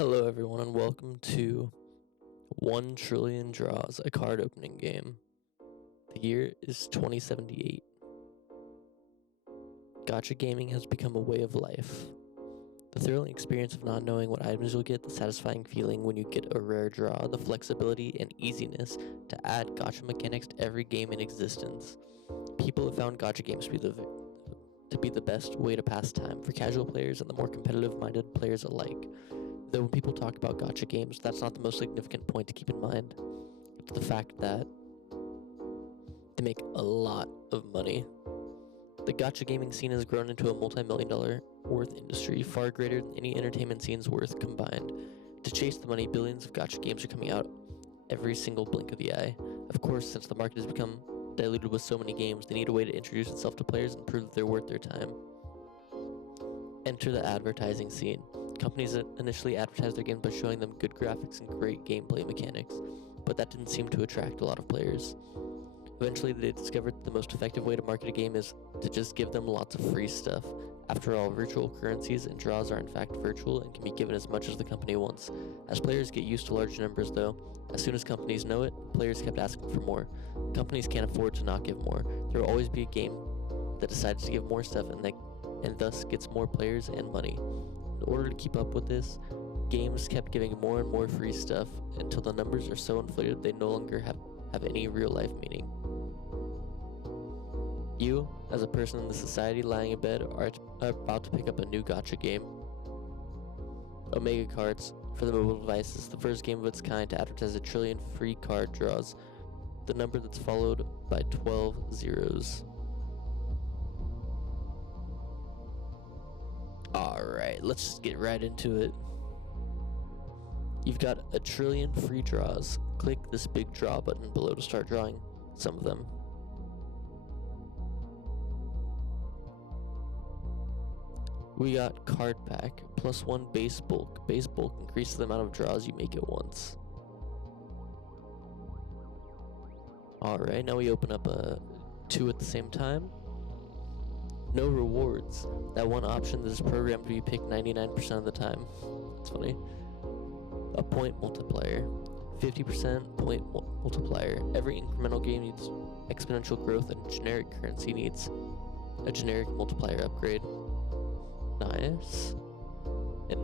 Hello, everyone, and welcome to 1 Trillion Draws, a card opening game. The year is 2078. Gacha gaming has become a way of life. The thrilling experience of not knowing what items you'll get, the satisfying feeling when you get a rare draw, the flexibility and easiness to add gacha mechanics to every game in existence. People have found gacha games to be the best way to pass time for casual players and the more competitive-minded players alike. Though when people talk about gacha games, that's not the most significant point to keep in mind. It's the fact that they make a lot of money. The gacha gaming scene has grown into a multi-million-dollar worth industry, far greater than any entertainment scene's worth combined. To chase the money, billions of gacha games are coming out every single blink of the eye. Of course, since the market has become diluted with so many games, they need a way to introduce itself to players and prove that they're worth their time. Enter the advertising scene. Companies initially advertised their games by showing them good graphics and great gameplay mechanics, but that didn't seem to attract a lot of players. Eventually, they discovered that the most effective way to market a game is to just give them lots of free stuff. After all, virtual currencies and draws are in fact virtual and can be given as much as the company wants. As players get used to large numbers though, as soon as companies know it, players kept asking for more. Companies can't afford to not give more. There will always be a game that decides to give more stuff and thus gets more players and money. In order to keep up with this, games kept giving more and more free stuff until the numbers are so inflated they no longer have any real life meaning. You, as a person in the society lying in bed, are about to pick up a new gacha game. Omega Cards, for the mobile device, is the first game of its kind to advertise 1 trillion free card draws, the number that's followed by 12 zeros. Alright, let's just get right into it. You've got 1 trillion free draws. Click this big draw button below to start drawing some of them. We got card pack, +1 base bulk. Base bulk increases the amount of draws you make at once. Alright, now we open up 2 at the same time. No rewards. That one option that is programmed to be picked 99% of the time. That's funny. A point multiplier. 50% point multiplier. Every incremental game needs exponential growth, and generic currency needs a generic multiplier upgrade. Nice. And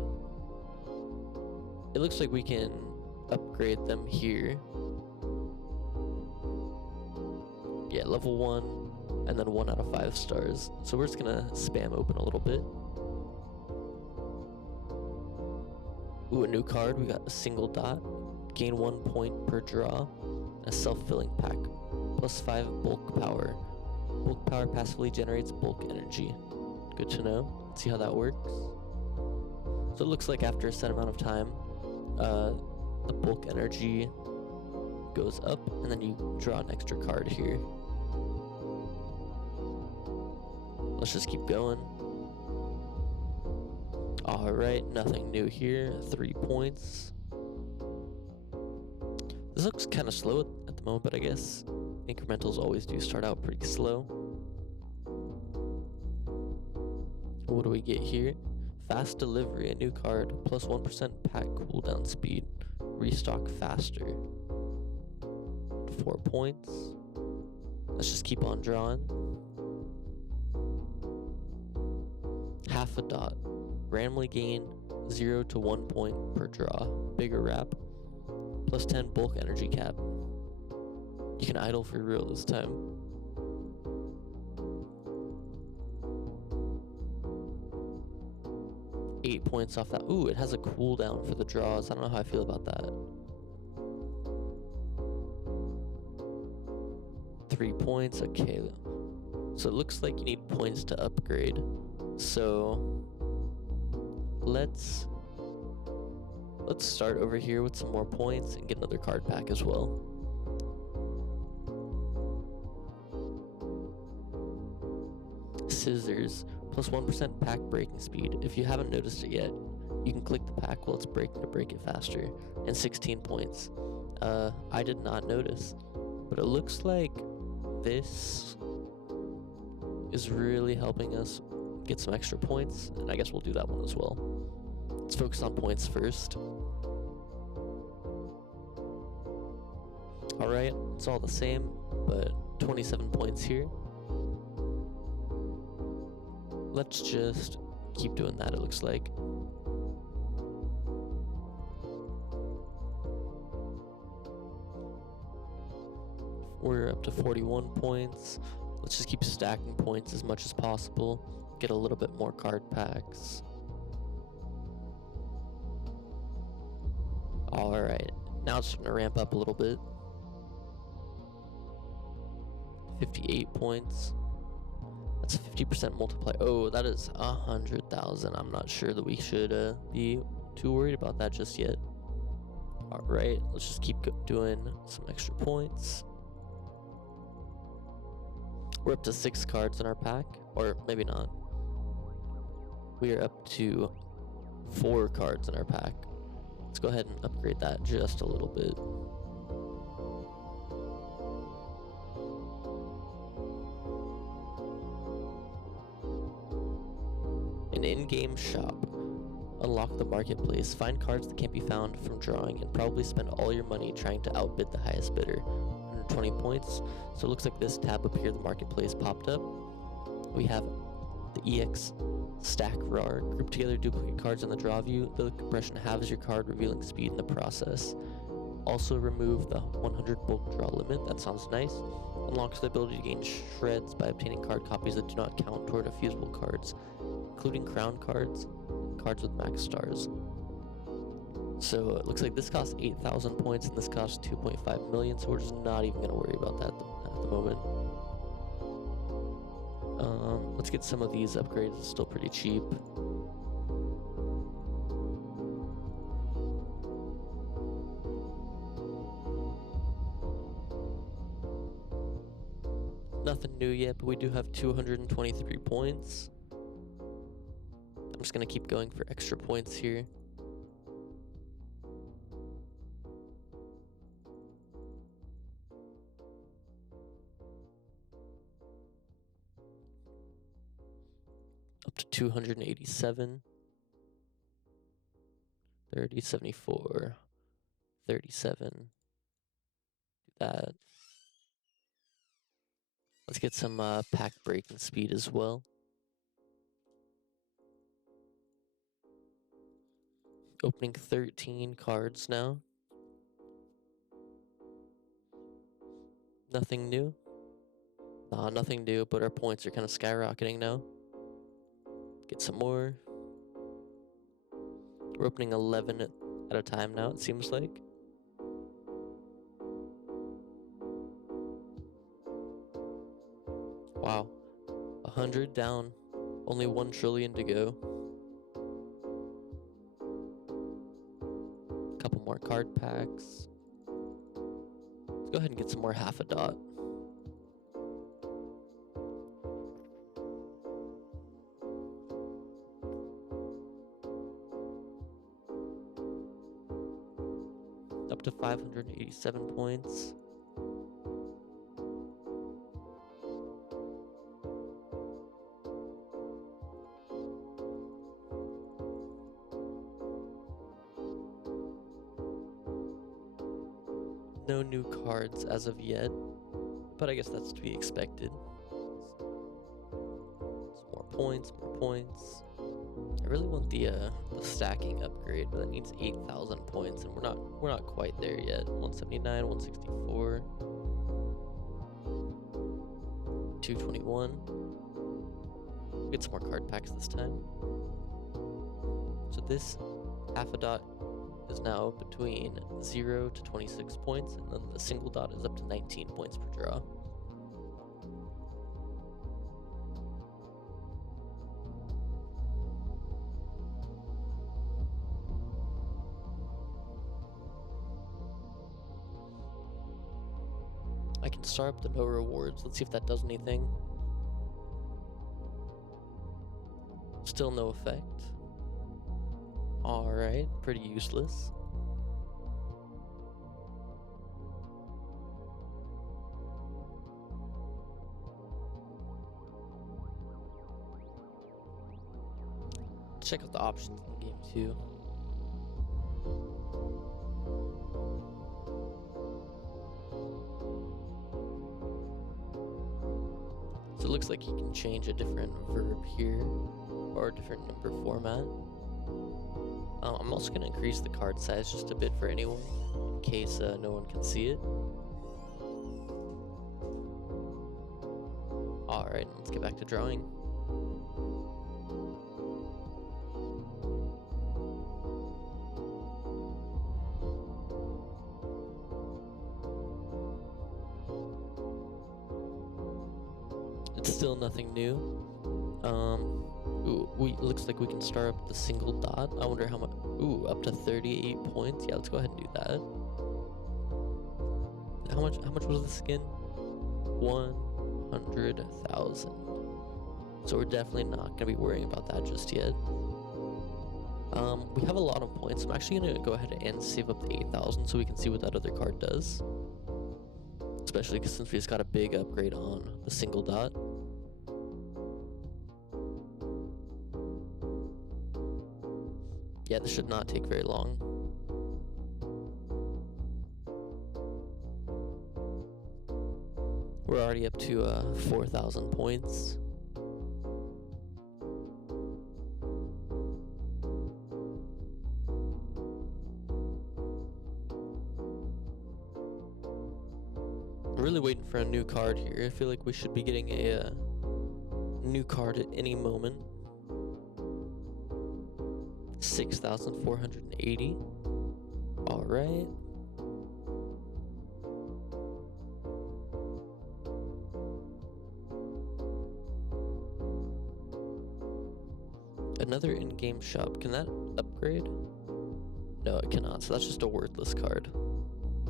it looks like we can upgrade them here. Yeah, level 1, and then 1 out of 5 stars. So we're just gonna spam open a little bit. Ooh, a new card. We got a single dot. Gain 1 point per draw. A self-filling pack. +5 bulk power. Bulk power passively generates bulk energy. Good to know. Let's see how that works. So it looks like after a set amount of time, the bulk energy goes up, and then you draw an extra card here. Let's just keep going. Alright, nothing new here. 3 points. This looks kind of slow at the moment, but I guess incrementals always do start out pretty slow. What do we get here? Fast delivery, a new card, +1% pack cooldown speed. Restock faster. 4 points. Let's just keep on drawing. Half a dot. Randomly gain 0 to 1 point per draw. Bigger wrap. +10 bulk energy cap. You can idle for real this time. Eight points off that. Ooh, it has a cooldown for the draws. I don't know how I feel about that. 3 points. Okay. So it looks like you need points to upgrade. So let's start over here with some more points and get another card pack as well. Scissors, +1% pack breaking speed. If you haven't noticed it yet, you can click the pack while it's breaking to break it faster. And 16 points. I did not notice, but it looks like this is really helping us get some extra points, and I guess we'll do that one as well. Let's focus on points first. Alright, it's all the same, but 27 points here. Let's just keep doing that, it looks like. We're up to 41 points. Let's just keep stacking points as much as possible. Get a little bit more card packs. Alright, now it's starting to ramp up a little bit. 58 points. That's a 50% multiply. Oh, that is 100,000. I'm not sure that we should be too worried about that just yet. Alright, let's just keep doing some extra points. We're up to 6 cards in our pack, or maybe not. We are up to 4 cards in our pack. Let's go ahead and upgrade that just a little bit. An in-game shop. Unlock the marketplace. Find cards that can't be found from drawing and probably spend all your money trying to outbid the highest bidder. 120 points. So it looks like this tab up here, the marketplace, popped up. We have the EX stack RAR. Group together duplicate cards in the draw view. The compression halves your card, revealing speed in the process. Also remove the 100 bulk draw limit. That sounds nice. Unlocks the ability to gain shreds by obtaining card copies that do not count toward fusible cards, including crown cards, cards with max stars. So it looks like this costs 8,000 points and this costs 2.5 million, so we're just not even going to worry about that at the moment. Let's get some of these upgrades. It's still pretty cheap. Nothing new yet, but we do have 223 points. I'm just going to keep going for extra points here. Up to 287. 30, 74, 37. Do that. Let's get some pack breaking speed as well. Opening 13 cards now. Nothing new. Nah, nothing new, but our points are kind of skyrocketing now. Get some more. We're opening 11 at a time now, it seems like. Wow. 100 down. Only 1 trillion to go. Couple more card packs. Let's go ahead and get some more half a dot. Up to 587 points. No new cards as of yet, but I guess that's to be expected. Some more points, more points. I really want the stacking upgrade, but that needs 8,000 points, and we're not quite there yet. 179, 164, 221. Get some more card packs this time. So this half a dot is now between 0 to 26 points, and then the single dot is up to 19 points per draw. I can start up the no rewards. Let's see if that does anything. Still no effect. Alright, pretty useless. Check out the options in the game too. So it looks like you can change a different verb here, or a different number format. I'm also going to increase the card size just a bit for anyone, in case no one can see it. Alright, let's get back to drawing. It's still nothing new. Looks like we can start up the single dot. I wonder how much. Ooh, up to 38 points. Yeah, let's go ahead and do that. How much was the skin? 100,000. So we're definitely not gonna be worrying about that just yet. We have a lot of points. I'm actually gonna go ahead and save up the 8,000 so we can see what that other card does. Especially since we just got a big upgrade on the single dot. Yeah, this should not take very long. We're already up to 4,000 points. I'm really waiting for a new card here. I feel like we should be getting a new card at any moment. 6,480. All right. Another in-game shop. Can that upgrade? No, it cannot. So that's just a wordless card.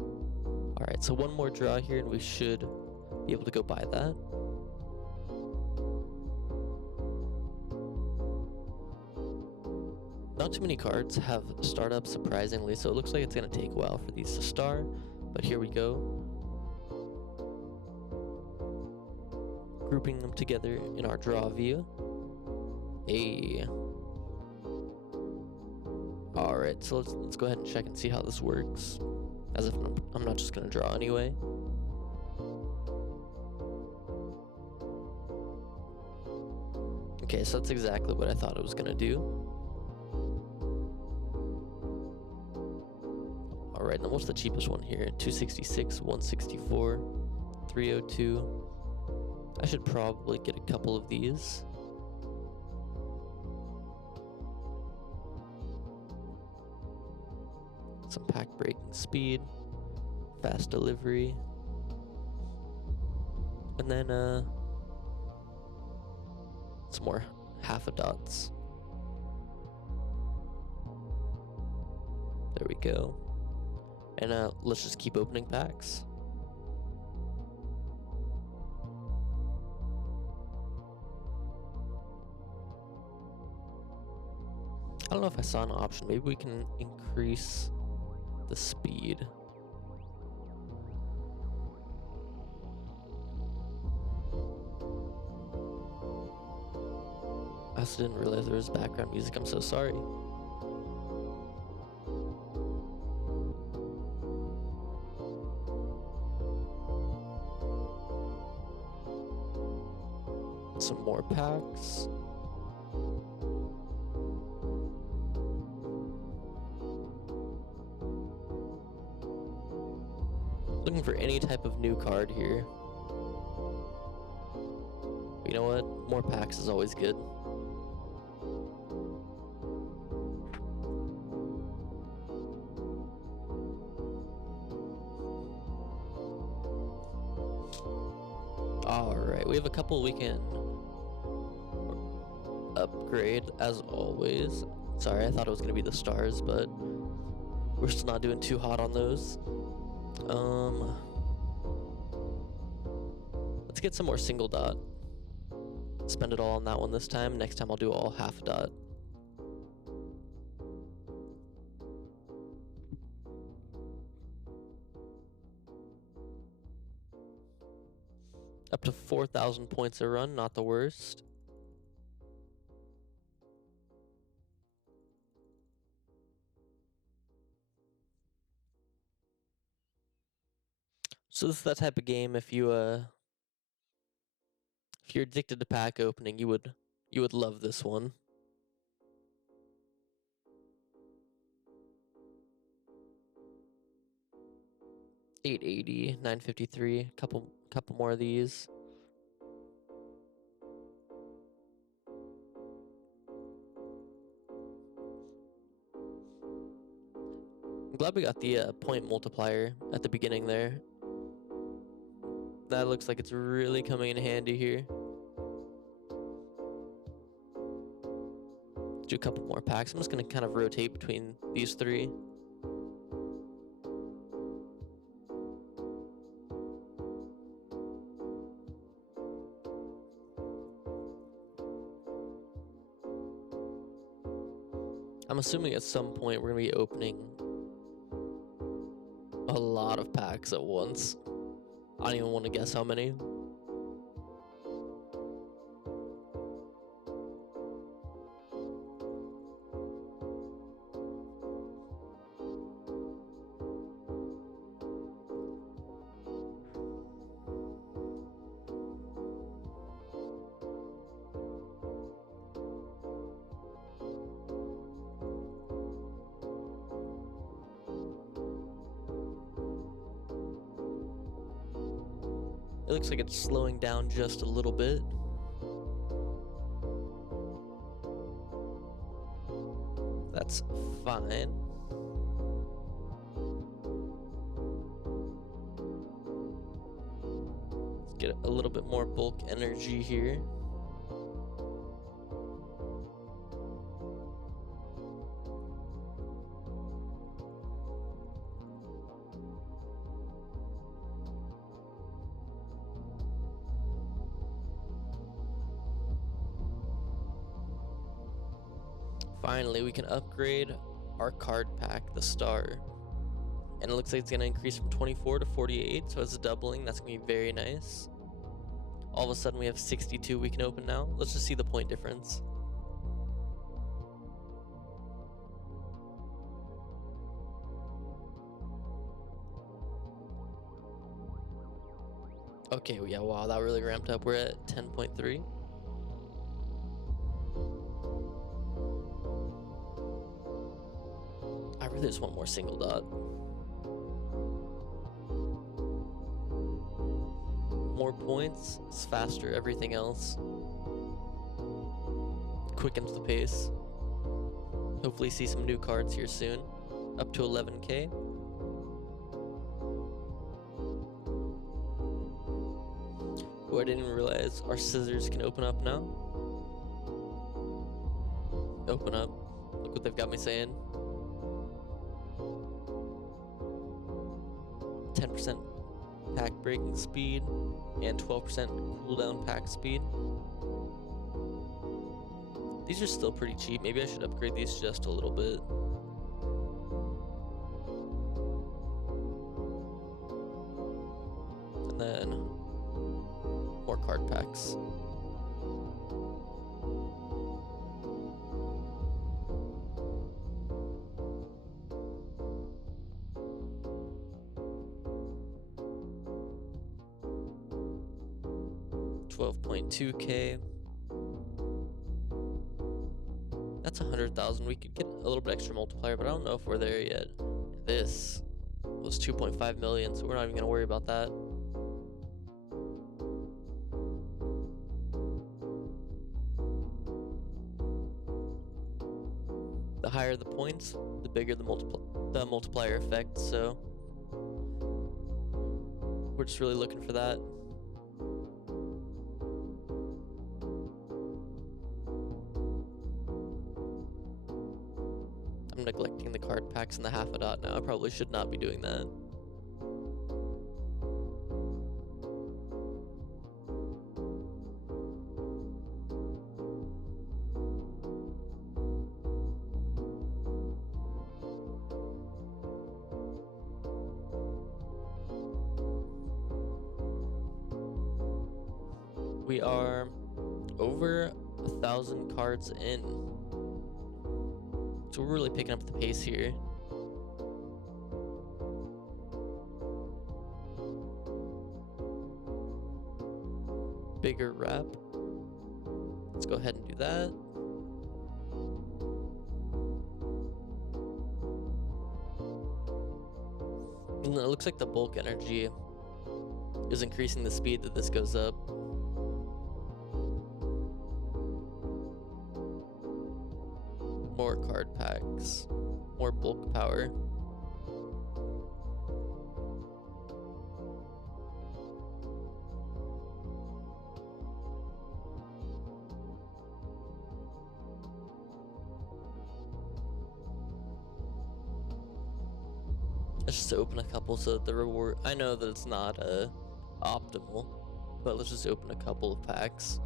All right. So one more draw here, and we should be able to go buy that. Not too many cards have startup, surprisingly, so it looks like it's going to take a while for these to start, but here we go. Grouping them together in our draw view. Alright, so let's go ahead and check and see how this works, as if I'm not just going to draw anyway. Okay, so that's exactly what I thought it was going to do. Alright, now what's the cheapest one here? 266, 164, 302. I should probably get a couple of these. Some pack breaking speed, fast delivery, and then some more half a dots. There we go. And let's just keep opening packs. I don't know if I saw an option. Maybe we can increase the speed. I also didn't realize there was background music. I'm so sorry. Some more packs. Looking for any type of new card here. But you know what? More packs is always good. Alright, we have a couple we can upgrade as always. Sorry, I thought it was going to be the stars, but we're still not doing too hot on those. Let's get some more single dot. Spend it all on that one this time. Next time I'll do all half dot. Up to 4,000 points a run, not the worst. So this is that type of game if you you're addicted to pack opening, you would love this one. $880, $953, couple more of these. I'm glad we got the point multiplier at the beginning there. That looks like it's really coming in handy here. Do a couple more packs. I'm just going to kind of rotate between these three. I'm assuming at some point we're going to be opening a lot of packs at once. I don't even want to guess how many. It looks like it's slowing down just a little bit. That's fine. Let's get a little bit more bulk energy here. Finally, we can upgrade our card pack, the star. And it looks like it's going to increase from 24 to 48, so it's doubling. That's going to be very nice. All of a sudden, we have 62 we can open now. Let's just see the point difference. Okay, yeah, wow, that really ramped up. We're at 10.3. I really just want more single dot. More points, it's faster, everything else. Quickens the pace. Hopefully see some new cards here soon. Up to 11K. Oh, I didn't realize our scissors can open up now. Open up. Look what they've got me saying. 10% pack breaking speed and 12% cooldown pack speed. These are still pretty cheap. Maybe I should upgrade these just a little bit. And then more card packs. $12.2K. That's 100,000. We could get a little bit extra multiplier, but I don't know if we're there yet. This was 2.5 million, so we're not even gonna worry about that. The higher the points, the bigger the multiplier effect, so we're just really looking for that. I'm neglecting the card packs and the half a dot now. I probably should not be doing that. We are over 1,000 cards in. So we're really picking up the pace here. Bigger wrap. Let's go ahead and do that. And it looks like the bulk energy is increasing the speed that this goes up. More card packs, more bulk power. Let's just open a couple so that the reward, I know that it's not optimal, but let's just open a couple of packs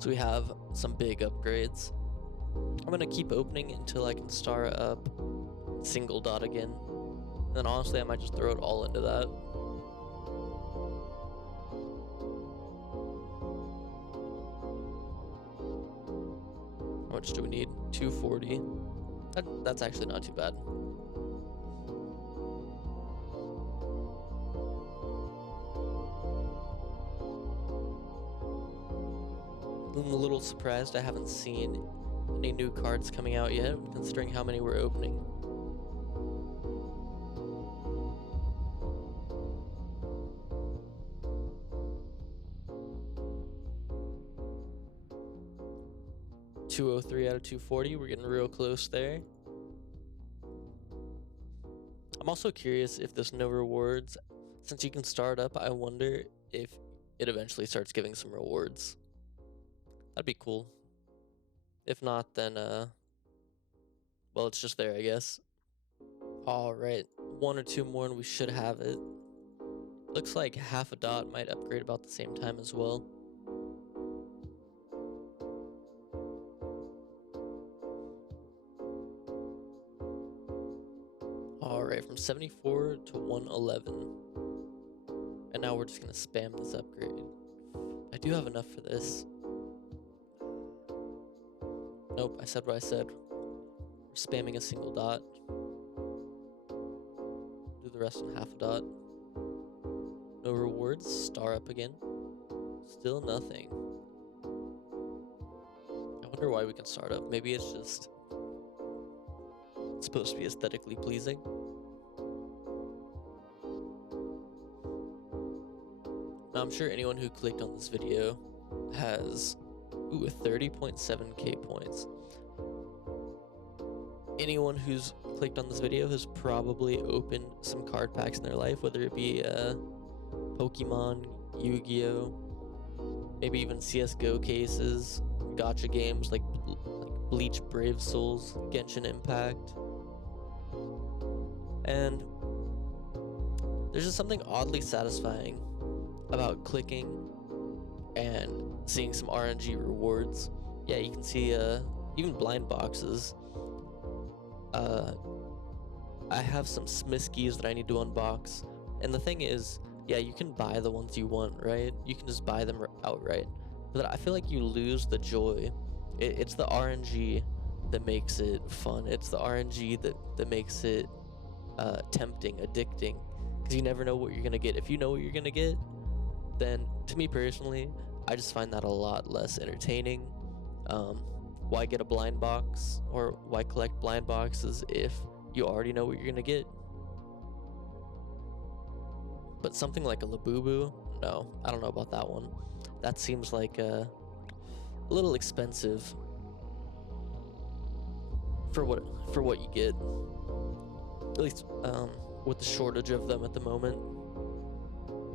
so we have some big upgrades. I'm gonna keep opening until I can start up single dot again, and then honestly I might just throw it all into that. How much do we need? 240. That's actually not too bad. I'm a little surprised I haven't seen any new cards coming out yet, considering how many we're opening. $203 out of 240, we're getting real close there. I'm also curious if there's no rewards. Since you can start up, I wonder if it eventually starts giving some rewards. That'd be cool. If not, then, well, it's just there, I guess. Alright, 1 or 2 more and we should have it. Looks like half a dot might upgrade about the same time as well. Alright, from 74 to 111. And now we're just gonna spam this upgrade. I do have enough for this. Nope, I said what I said. We're spamming a single dot. Do the rest in half a dot. No rewards. Star up again. Still nothing. I wonder why we can start up. Maybe it's just supposed to be aesthetically pleasing. Now I'm sure anyone who clicked on this video has 30.7k points. Anyone who's clicked on this video has probably opened some card packs in their life, whether it be Pokemon, Yu-Gi-Oh, maybe even CSGO cases, Gacha games like Bleach Brave Souls, Genshin Impact. And there's just something oddly satisfying about clicking and seeing some RNG rewards. Yeah, you can see even blind boxes. I have some Smiskies that I need to unbox, and the thing is, yeah, you can buy the ones you want, right? You can just buy them outright, but I feel like you lose the joy. It's the RNG that makes it fun. It's the RNG that makes it tempting, addicting, because you never know what you're gonna get. If you know what you're gonna get, then to me personally, I just find that a lot less entertaining. Why get a blind box, or why collect blind boxes if you already know what you're gonna get? But something like a Labubu, no, I don't know about that one. That seems like a little expensive for what you get. At least with the shortage of them at the moment,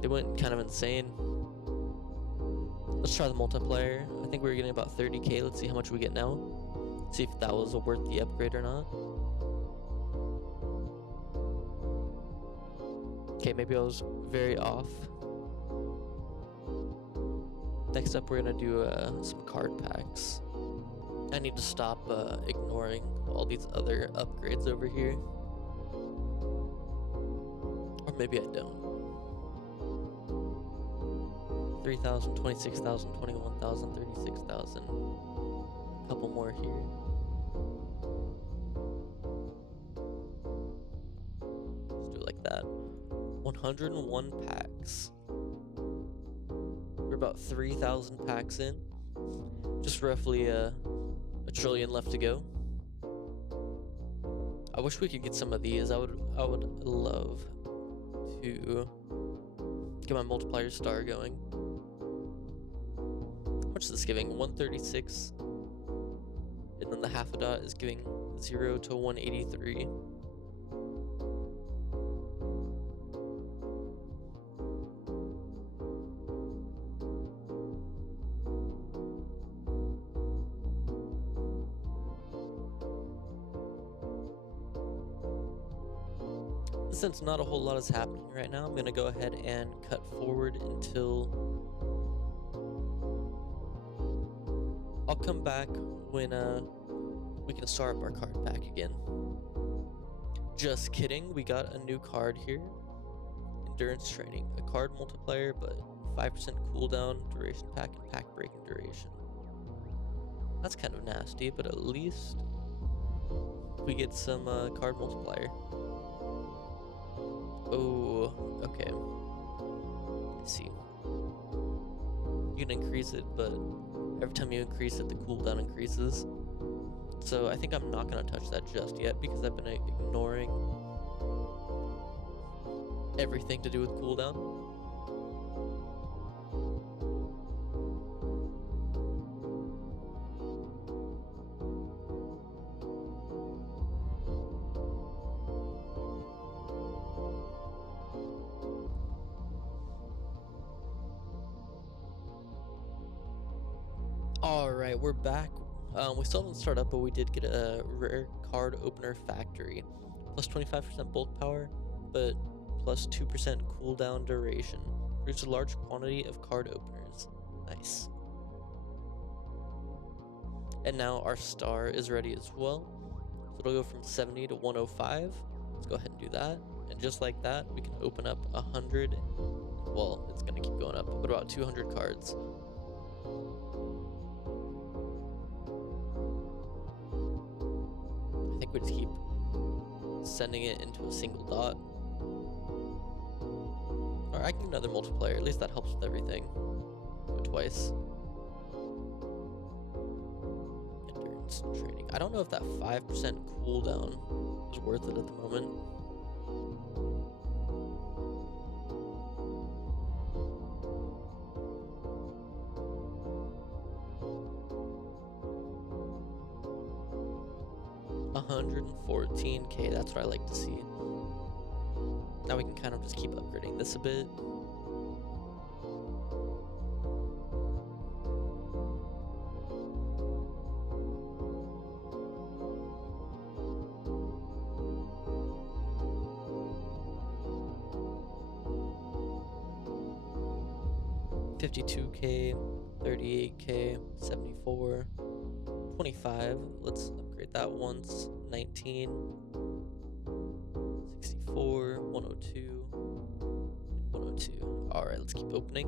they went kind of insane. Let's try the multiplier. I think we were getting about 30k. Let's see how much we get now. See if that was worth the upgrade or not. Okay, maybe I was very off. Next up, we're gonna do some card packs. I need to stop ignoring all these other upgrades over here. Or maybe I don't. 3,000, 26,000, 21,000, 36,000. A couple more here. Let's do it like that. 101 packs. We're about 3,000 packs in. Just roughly a trillion left to go. I wish we could get some of these. I would love to get my multiplier star going. How much is this giving? 136. And then the half a dot is giving 0 to 183. Since not a whole lot is happening right now, I'm going to go ahead and cut forward until I'll come back when we can start up our card pack again. Just kidding, we got a new card here. Endurance Training, a card multiplier, but 5% cooldown, duration pack, and pack breaking duration. That's kind of nasty, but at least we get some card multiplier. Oh, okay. I see. You can increase it, but every time you increase it, the cooldown increases. So I think I'm not going to touch that just yet because I've been ignoring everything to do with cooldown. Alright, we're back. We still haven't started up, but we did get a rare card opener factory. Plus 25% bulk power, but plus 2% cooldown duration. Produces a large quantity of card openers. Nice. And now our star is ready as well. So it'll go from 70 to 105. Let's go ahead and do that. And just like that, we can open up 100. Well, it's going to keep going up, but about 200 cards. I think we just keep sending it into a single dot. Or I can do another multiplier, at least that helps with everything. Do it twice. Endurance training. I don't know if that 5% cooldown is worth it at the moment. $114K, that's what I like to see. Now we can kind of just keep upgrading this a bit. $52K, $38K, $74, $25. Let's upgrade that once. $19, $64, $102, and $102. Alright, let's keep opening.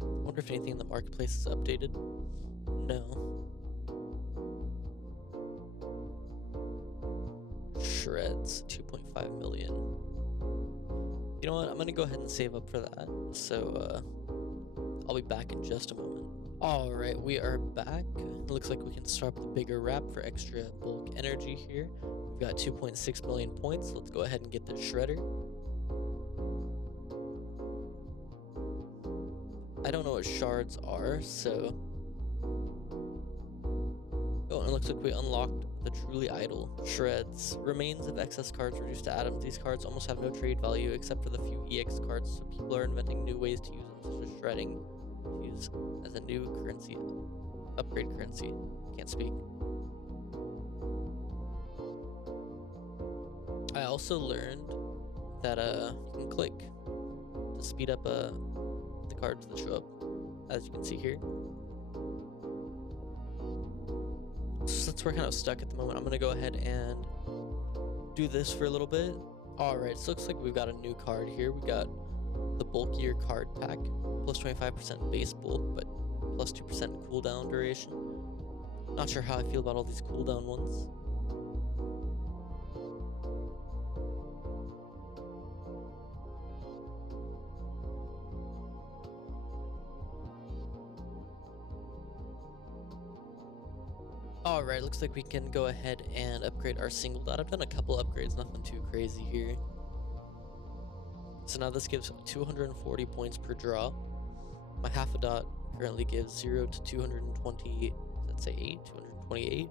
I wonder if anything in the marketplace is updated. No. Shreds, 2.5 million. You know what? I'm gonna go ahead and save up for that. So I'll be back in just a moment. Alright, we are back. It looks like we can start up the bigger wrap for extra bulk energy here. We've got 2.6 million points. Let's go ahead and get the shredder. I don't know what shards are, so... Oh, and it looks like we unlocked the truly idle. Shreds. Remains of excess cards reduced to atoms. These cards almost have no trade value except for the few EX cards, so people are inventing new ways to use them, such as shredding, to use as a new currency. Upgrade currency. Can't speak. I also learned that you can click to speed up the cards that show up, as you can see here. Since we're kind of stuck at the moment, I'm going to go ahead and do this for a little bit. Alright, so it looks like we've got a new card here. We got the bulkier card pack, plus 25% base bulk, but plus 2% cooldown duration. Not sure how I feel about all these cooldown ones. Alright, looks like we can go ahead and upgrade our single dot. I've done a couple upgrades, nothing too crazy here. So now this gives 240 points per draw. My half a dot currently gives 0 to 220, let's say 8, 228.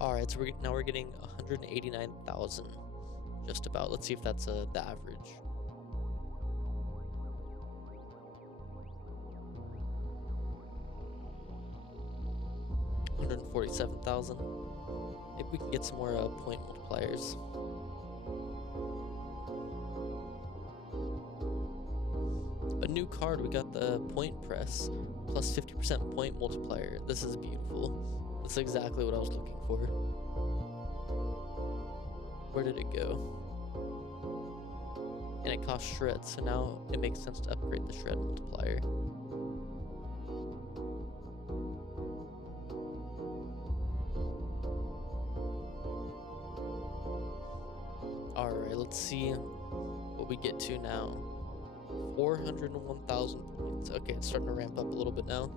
Alright, so now we're getting 189,000, just about. Let's see if that's the average. $147,000. Maybe we can get some more point multipliers. A new card, we got the point press, plus 50% point multiplier. This is beautiful. That's exactly what I was looking for. Where did it go? And it costs shreds, so now it makes sense to upgrade the shred multiplier. Alright, let's see what we get to now. 401,000 points. Okay, it's starting to ramp up a little bit now.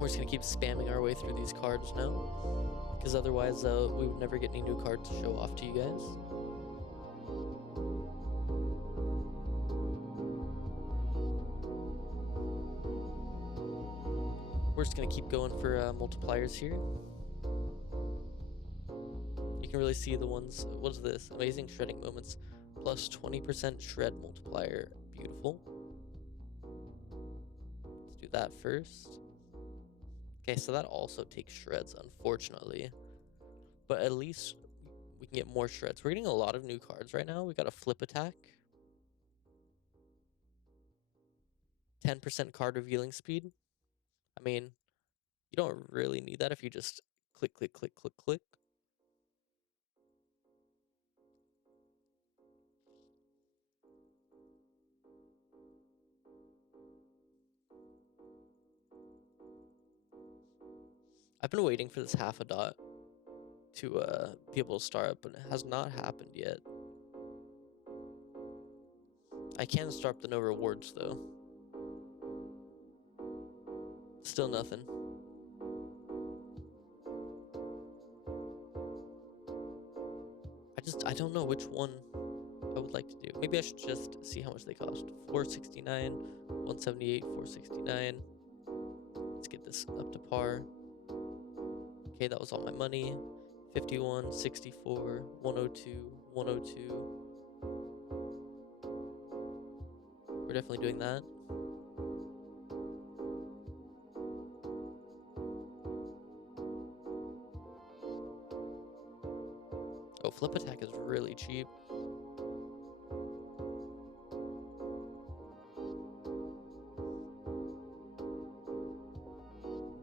We're just gonna keep spamming our way through these cards now, because otherwise we would never get any new cards to show off to you guys. We're just gonna keep going for multipliers here. You can really see the ones. What is this? Amazing shredding moments, plus 20% shred multiplier. Beautiful. Let's do that first. Okay, so that also takes shreds, unfortunately. But at least we can get more shreds. We're getting a lot of new cards right now. We got a flip attack. 10% card revealing speed. I mean, you don't really need that if you just click, click, click, click, click. I've been waiting for this half a dot to be able to start up, but it has not happened yet. I can start up the no rewards though. Still nothing. I don't know which one I would like to do. Maybe I should just see how much they cost. 469, 178, 469. Let's get this up to par. Okay, that was all my money. 51, 64, 102, 102. We're definitely doing that. Oh, flip attack is really cheap.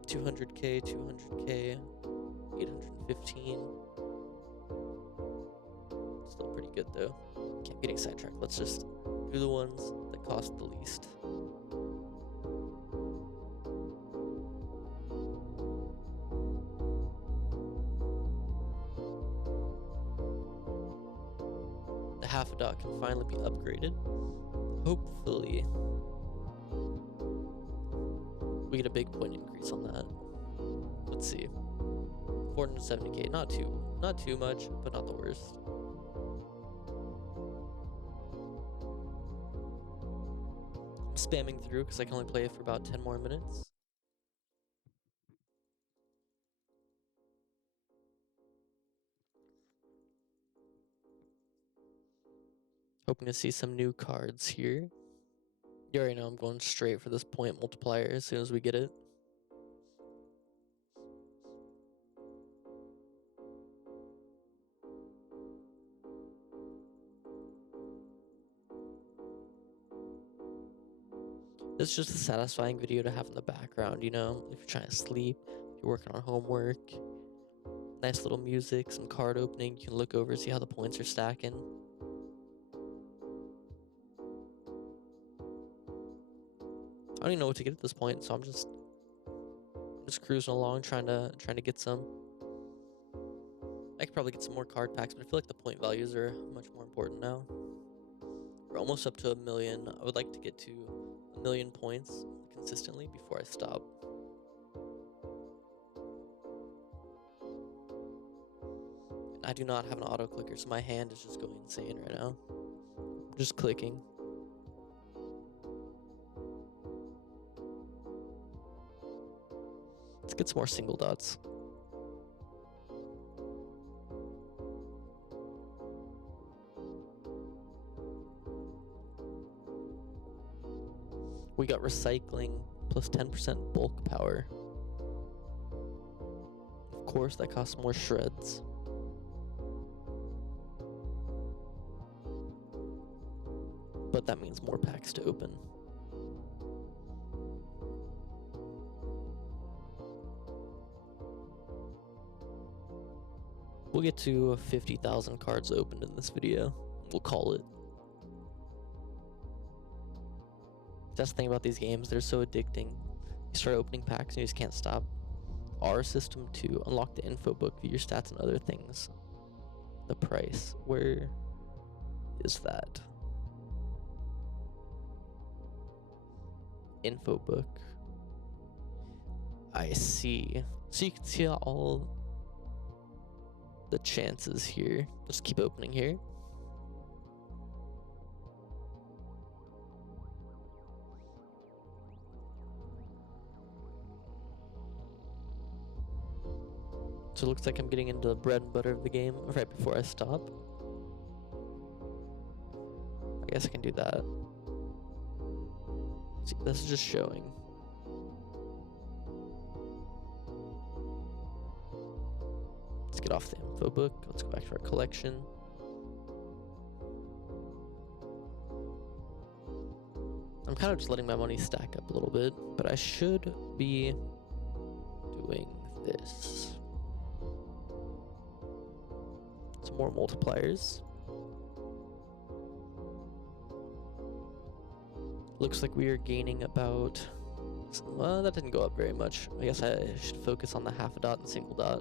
$200K, 200K, 815. Still pretty good though. Okay, I'm getting sidetracked. Let's just do the ones that cost the least. The half a dot can finally be upgraded. Hopefully we get a big point increase on that. Let's see. 470K, not too much, but not the worst. I'm spamming through because I can only play it for about 10 more minutes. Hoping to see some new cards here. You already know I'm going straight for this point multiplier as soon as we get it. It's just a satisfying video to have in the background, you know, if you're trying to sleep, if you're working on homework. Nice little music, some card opening. You can look over, see how the points are stacking. I don't even know what to get at this point, so I'm just cruising along, trying to get some. I could probably get some more card packs, but I feel like the point values are much more important now. We're almost up to 1 million. I would like to get to 1 million points consistently before I stop. I do not have an auto clicker, so my hand is just going insane right now. Just clicking. Let's get some more single dots. We got recycling plus 10% bulk power. Of course, that costs more shreds. But that means more packs to open. We'll get to 50,000 cards opened in this video. We'll call it. That's the thing about these games, they're so addicting. You start opening packs and you just can't stop. R system 2, unlock the info book, view your stats and other things. The price, where is that? Info book. I see. So you can see all the chances here. Let's keep opening here. So it looks like I'm getting into the bread and butter of the game right before I stop. I guess I can do that. See, this is just showing. Let's get off the info book. Let's go back to our collection. I'm kind of just letting my money stack up a little bit, but I should be doing this. Some more multipliers. Looks like we are gaining about, well, that didn't go up very much. I guess I should focus on the half a dot and single dot.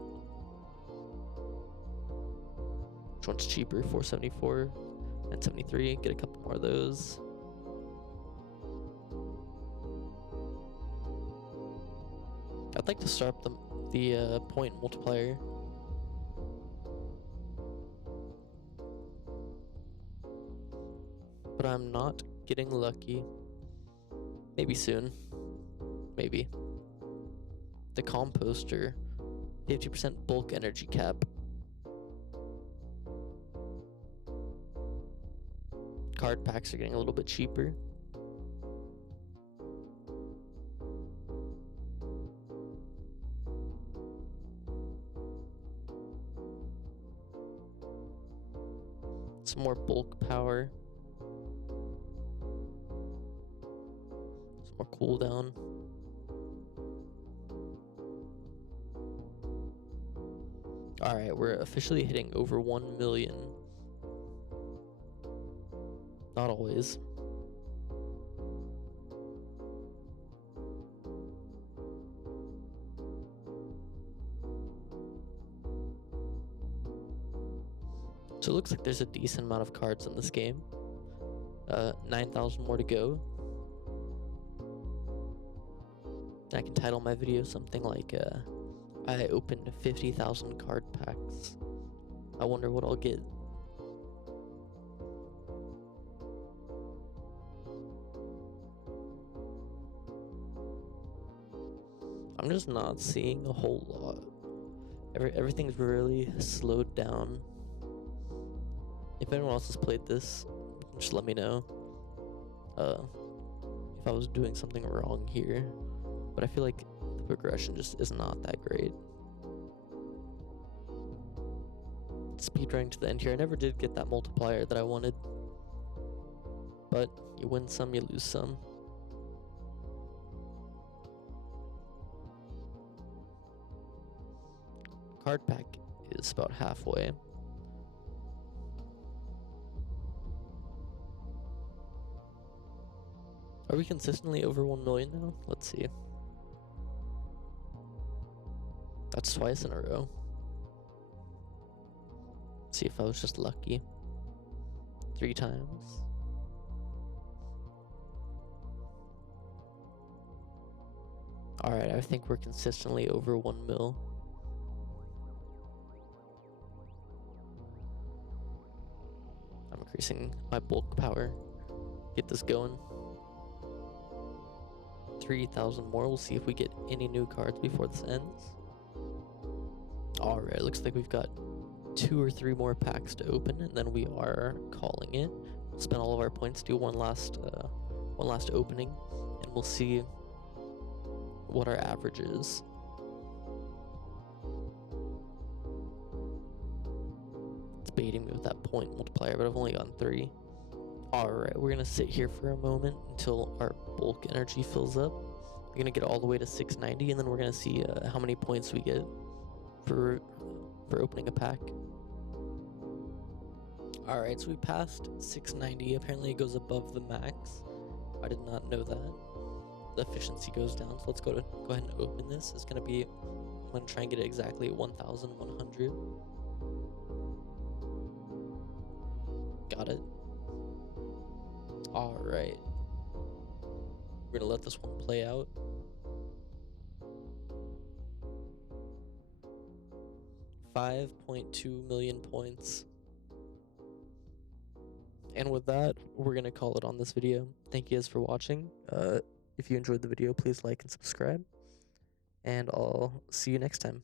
Which one's cheaper? 474 and 73. Get a couple more of those. I'd like to start up the point multiplier. But I'm not getting lucky. Maybe soon. Maybe. The composter. 50% bulk energy cap. Card packs are getting a little bit cheaper. Some more bulk power. Some more cooldown. Alright, we're officially hitting over 1 million. Not always. So it looks like there's a decent amount of cards in this game. 9,000 more to go. I can title my video something like, I opened 50,000 card packs. I wonder what I'll get. I'm just not seeing a whole lot. Everything's really slowed down. If anyone else has played this, just let me know if I was doing something wrong here. But I feel like the progression just is not that great. Speedrunning to the end here. I never did get that multiplier that I wanted. But you win some, you lose some. Card pack is about halfway. Are we consistently over 1 million now? Let's see. That's twice in a row. Let's see if I was just lucky. 3 times. Alright, I think we're consistently over 1 mil. I'm increasing my bulk power. Get this going. 3,000 more. We'll see if we get any new cards before this ends. Alright, looks like we've got 2 or 3 more packs to open, and then we are calling it. We'll spend all of our points, do one last opening, and we'll see what our average is. It's baiting me with that point multiplier, but I've only gotten 3. Alright, we're gonna sit here for a moment until our bulk energy fills up. We're gonna get all the way to 690, and then we're gonna see how many points we get for opening a pack. Alright, so we passed 690. Apparently it goes above the max. I did not know that. The efficiency goes down, so let's go ahead and open this. It's gonna be, I'm gonna try and get it exactly at 1,100. Got it. Alright. We're gonna let this one play out. $5.2 million points. And with that, we're gonna call it on this video. Thank you guys for watching. If you enjoyed the video, please like and subscribe. And I'll see you next time.